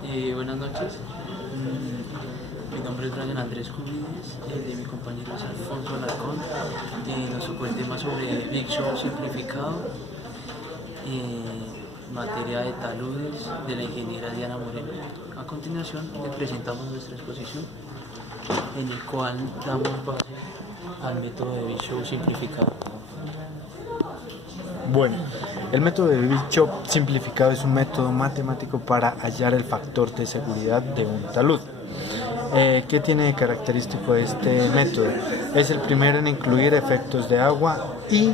Buenas noches. Mi nombre es Brian Andrés Cubides, el de mi compañero es Alfonso Alarcón. Nos tocó el tema sobre Big Show simplificado, materia de taludes de la ingeniera Diana Moreno. A continuación le presentamos nuestra exposición en el cual damos base al método de Big Show simplificado. Bueno, el método de Big-Shot simplificado es un método matemático para hallar el factor de seguridad de un talud. ¿Qué tiene de característico este método? Es el primero en incluir efectos de agua y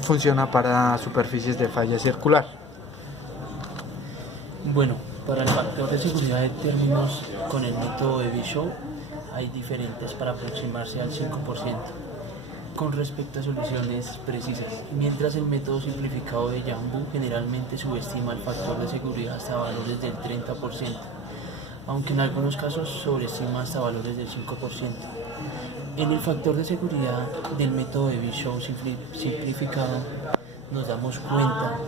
funciona para superficies de falla circular. Bueno, para el factor de seguridad de términos con el método de Big Show hay diferentes para aproximarse al 5%. Con respecto a soluciones precisas, mientras el método simplificado de Jambu generalmente subestima el factor de seguridad hasta valores del 30%, aunque en algunos casos sobreestima hasta valores del 5%. En el factor de seguridad del método de Big Show simplificado nos damos cuenta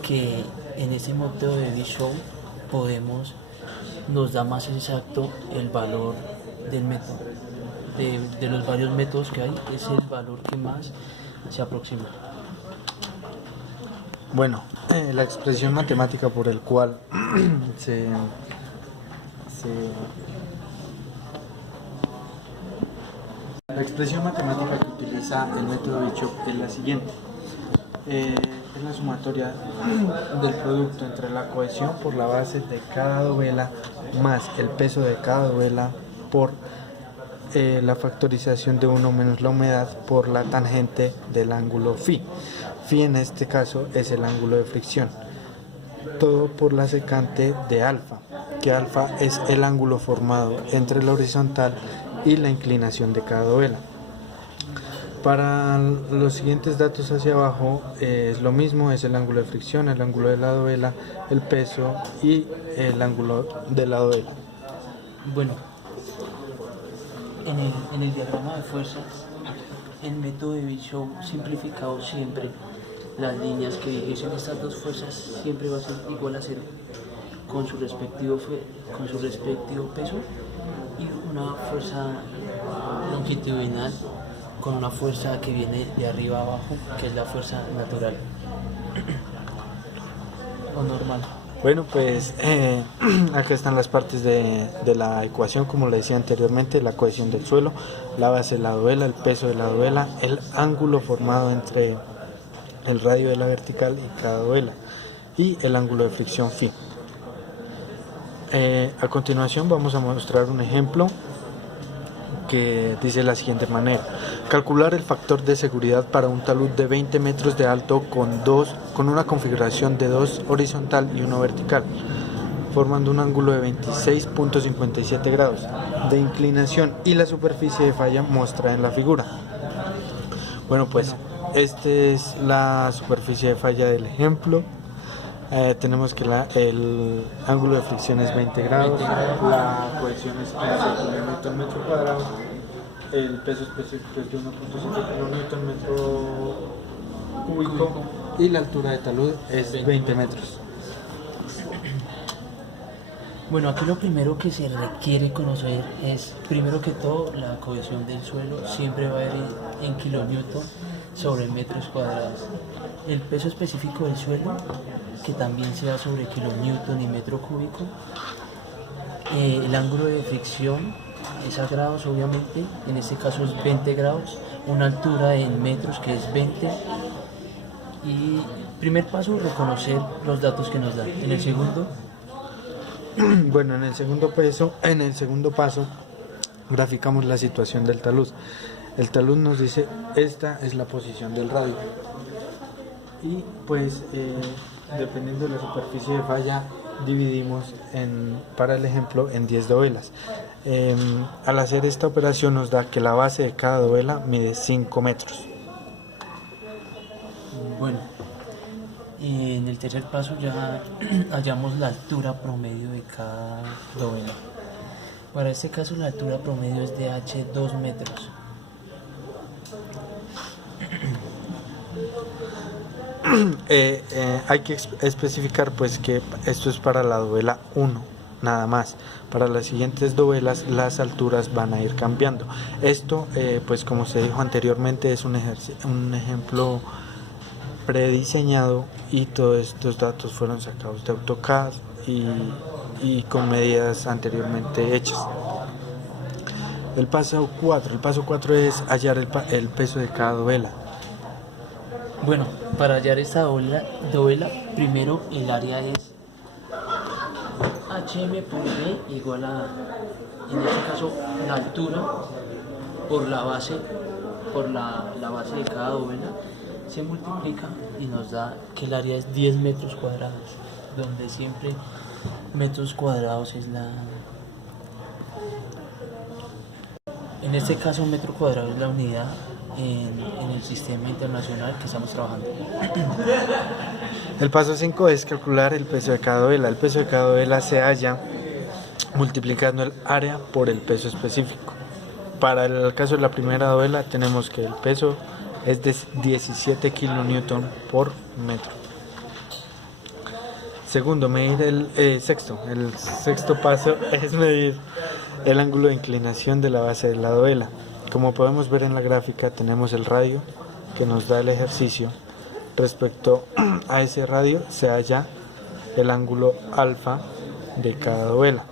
que en ese método de Big Show nos da más exacto el valor del método. De los varios métodos que hay, es el valor que más se aproxima. Bueno, la expresión matemática por el cual la expresión matemática que utiliza el método Big-Shot es la siguiente. Es la sumatoria del producto entre la cohesión por la base de cada dovela más el peso de cada dovela por la factorización de 1 menos la humedad por la tangente del ángulo phi. Phi en este caso es el ángulo de fricción. Todo por la secante de alfa, que alfa es el ángulo formado entre la horizontal y la inclinación de cada dovela. Para los siguientes datos hacia abajo es lo mismo, es el ángulo de fricción, el ángulo de la dovela, el peso y el ángulo de la dovela. Bueno, en el diagrama de fuerzas, el método de Big Show simplificado siempre, las líneas que dirigen estas dos fuerzas siempre va a ser igual a cero, con su respectivo peso y una fuerza longitudinal con una fuerza que viene de arriba a abajo, que es la fuerza natural o normal. Bueno, pues acá están las partes de la ecuación, como le decía anteriormente: la cohesión del suelo, la base de la dovela, el peso de la dovela, el ángulo formado entre el radio de la vertical y cada dovela y el ángulo de fricción phi. A continuación vamos a mostrar un ejemplo que dice de la siguiente manera: calcular el factor de seguridad para un talud de 20 metros de alto con una configuración de 2 horizontal y 1 vertical, formando un ángulo de 26.57 grados de inclinación y la superficie de falla mostrada en la figura. Bueno, pues esta es la superficie de falla del ejemplo. Tenemos que el ángulo de fricción es 20 grados, la cohesión es 15 kN al metro cuadrado, el peso específico es de 1.5 kN metro cúbico y la altura de talud es 20 metros. Bueno, aquí lo primero que se requiere conocer es, primero que todo, la cohesión del suelo siempre va a ir en kilonewton sobre metros cuadrados. El peso específico del suelo, que también sea sobre kilonewton y metro cúbico. El ángulo de fricción es a grados, obviamente, en este caso es 20 grados, una altura en metros que es 20. Y primer paso, reconocer los datos que nos dan. En el segundo, bueno, en el segundo paso graficamos la situación del talud. El talud nos dice: esta es la posición del radio. Y pues dependiendo de la superficie de falla dividimos para el ejemplo en 10 dovelas. Al hacer esta operación nos da que la base de cada dovela mide 5 metros. bueno, en el tercer paso ya hallamos la altura promedio de cada dovela. Para este caso la altura promedio es de H 2 metros. Hay que especificar pues que esto es para la dovela 1. nada más. Para las siguientes dovelas las alturas van a ir cambiando. Esto, pues como se dijo anteriormente, es un ejemplo prediseñado y todos estos datos fueron sacados de AutoCAD y con medidas anteriormente hechas. El paso 4 es hallar el peso de cada dovela. Bueno, para hallar esta dovela, primero el área es HM por B igual a, en este caso, la altura por la base, la base de cada dovela, se multiplica y nos da que el área es 10 metros cuadrados, donde siempre metros cuadrados es en este caso un metro cuadrado es la unidad en el sistema internacional que estamos trabajando. El paso 5 es calcular el peso de cada dovela. El peso de cada dovela se halla multiplicando el área por el peso específico. Para el caso de la primera dovela tenemos que el peso es de 17 kN por metro. Segundo, medir el sexto paso es medir el ángulo de inclinación de la base de la dovela. Como podemos ver en la gráfica, tenemos el radio que nos da el ejercicio. Respecto a ese radio se halla el ángulo alfa de cada dovela.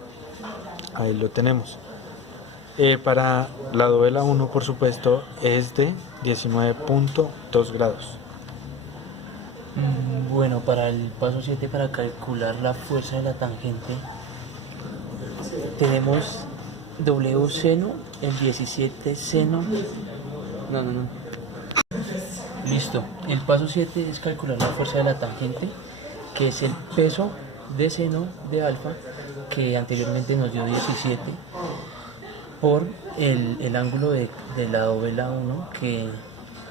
Ahí lo tenemos. Para la dovela 1, por supuesto, es de 19.2 grados. Bueno, para el paso 7, para calcular la fuerza de la tangente, tenemos W seno, el 17 seno. No. Listo. El paso 7 es calcular la fuerza de la tangente, que es el peso de seno de alfa, que anteriormente nos dio 17, por el ángulo de la dovela 1, que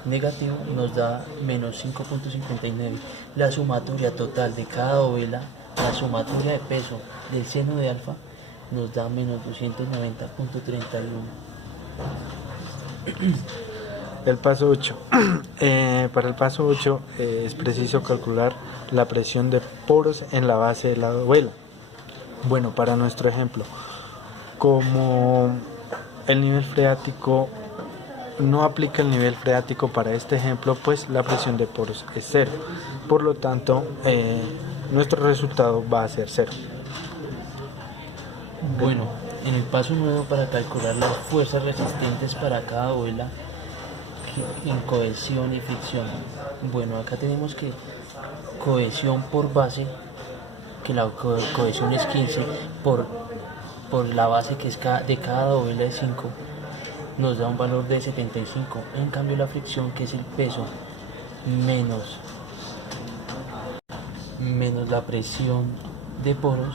negativo nos da menos 5.59. La sumatoria total de cada dovela, la sumatoria de peso del seno de alfa, nos da menos 290.31. El paso 8. Para el paso 8 es preciso calcular la presión de poros en la base de la dovela. Bueno, para nuestro ejemplo, como el nivel freático no aplica el nivel freático para este ejemplo, pues la presión de poros es 0. Por lo tanto, nuestro resultado va a ser 0. Bueno, en el paso 9, para calcular las fuerzas resistentes para cada dovela en cohesión y fricción. Bueno, acá tenemos que cohesión por base, que la cohesión es 15, por la base que es de cada dovela es 5, nos da un valor de 75. En cambio la fricción, que es el peso menos la presión de poros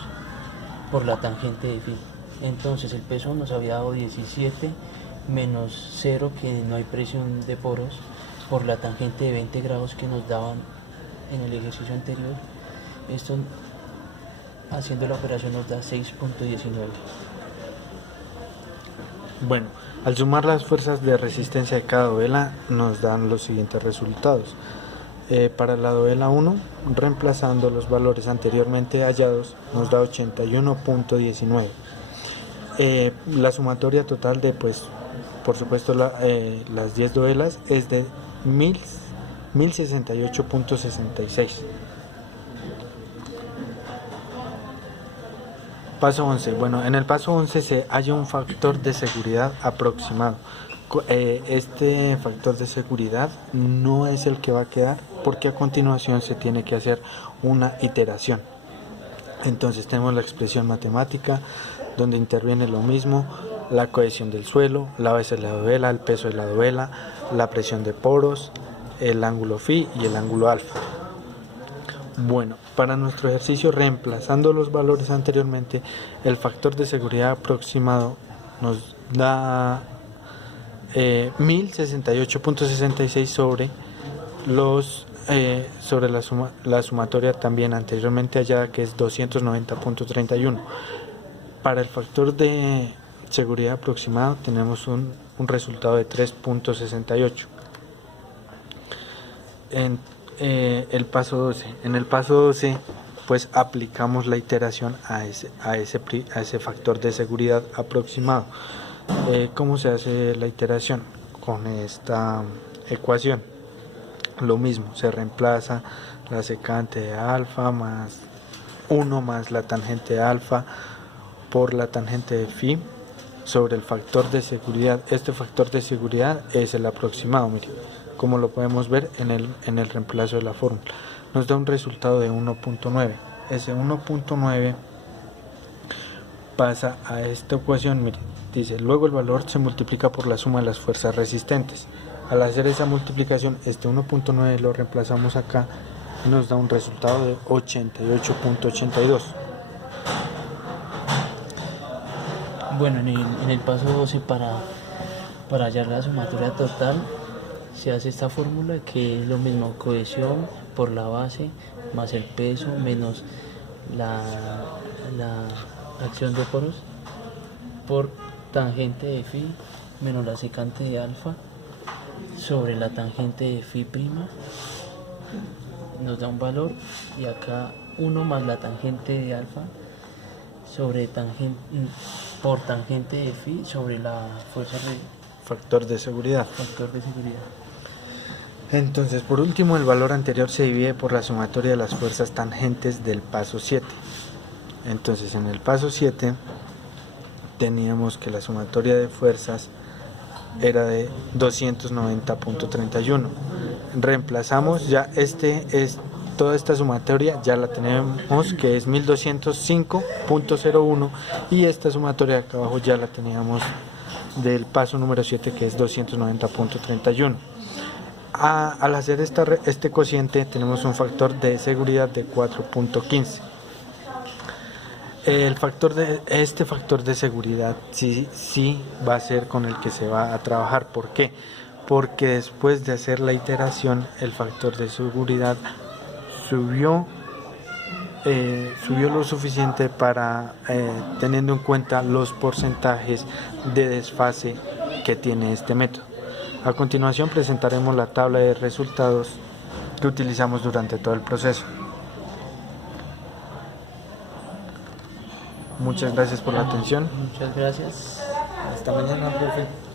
por la tangente de phi. Entonces el peso nos había dado 17 menos 0, que no hay presión de poros, por la tangente de 20 grados que nos daban en el ejercicio anterior. Esto, haciendo la operación, nos da 6.19. Bueno, al sumar las fuerzas de resistencia de cada dovela nos dan los siguientes resultados. Para la dovela 1, reemplazando los valores anteriormente hallados, nos da 81.19. La sumatoria total de, por supuesto, las 10 dovelas es de 1068.66. Paso 11. Bueno, en el paso 11 se halla un factor de seguridad aproximado. Este factor de seguridad no es el que va a quedar, porque a continuación se tiene que hacer una iteración. Entonces tenemos la expresión matemática, donde interviene lo mismo: la cohesión del suelo, la base de la dovela, el peso de la dovela, la presión de poros, el ángulo phi y el ángulo alfa. Bueno, para nuestro ejercicio, reemplazando los valores anteriormente, el factor de seguridad aproximado nos da 1068.66 sobre la sumatoria también anteriormente hallada, que es 290.31. Para el factor de seguridad aproximado tenemos un resultado de 3.68. El paso 12. En el paso 12 después aplicamos la iteración a ese factor de seguridad aproximado. ¿Cómo se hace la iteración? Con esta ecuación. Lo mismo, se reemplaza la secante de alfa más 1 más la tangente de alfa por la tangente de phi sobre el factor de seguridad. Este factor de seguridad es el aproximado, miren, como lo podemos ver en el reemplazo de la fórmula. Nos da un resultado de 1.9. Ese 1.9 pasa a esta ecuación, miren, dice, luego el valor se multiplica por la suma de las fuerzas resistentes. Al hacer esa multiplicación, este 1.9 lo reemplazamos acá y nos da un resultado de 88.82. Bueno, en el paso 12 para hallar la sumatoria total se hace esta fórmula que es lo mismo, cohesión por la base más el peso menos la acción de poros por tangente de phi menos la secante de alfa sobre la tangente de phi prima nos da un valor, y acá 1 más la tangente de alfa sobre por tangente de phi sobre la fuerza Factor de seguridad. factor de seguridad. Entonces, por último, el valor anterior se divide por la sumatoria de las fuerzas tangentes del paso 7. Entonces, en el paso 7 teníamos que la sumatoria de fuerzas era de 290.31. Reemplazamos ya toda esta sumatoria ya la tenemos, que es 1205.01, y esta sumatoria de acá abajo ya la teníamos del paso número 7, que es 290.31. Al hacer este cociente tenemos un factor de seguridad de 4.15. Este factor de seguridad sí va a ser con el que se va a trabajar. ¿Por qué? Porque después de hacer la iteración, el factor de seguridad subió lo suficiente para, teniendo en cuenta los porcentajes de desfase que tiene este método. A continuación presentaremos la tabla de resultados que utilizamos durante todo el proceso. Muchas gracias por la atención. Muchas gracias. Hasta mañana, profe.